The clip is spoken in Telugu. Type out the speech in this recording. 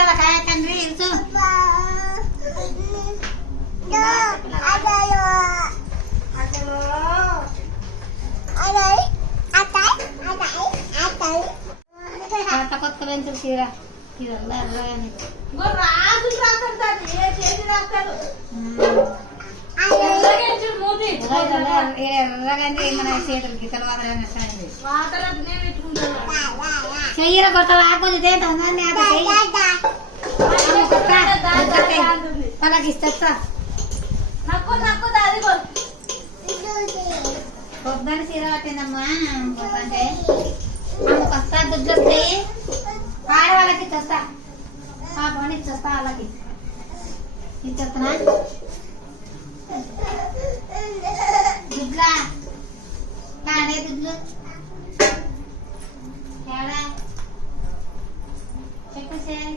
కొడతావా కాయ తండ్రి ఇరుసు కొత్త కొత్త పెంచులు చీర ఎర్రగంటే మన చేతులు గీతలు చెయ్యర కొత్త కొంచెం తేతాన్ని వాళ్ళకి ఇస్తా పొద్దున్న చీర పట్టిందమ్మా అంటే ఆమెకు వస్తా దుడ్లు వస్తాయి ఆడవాళ్ళకి ఇచ్చేస్తా పాపని ఇచ్చేస్తా వాళ్ళకి ఇచ్చేస్తున్నా దుడ్లా కాడే దుడ్లు ఏడా చెప్పు సార్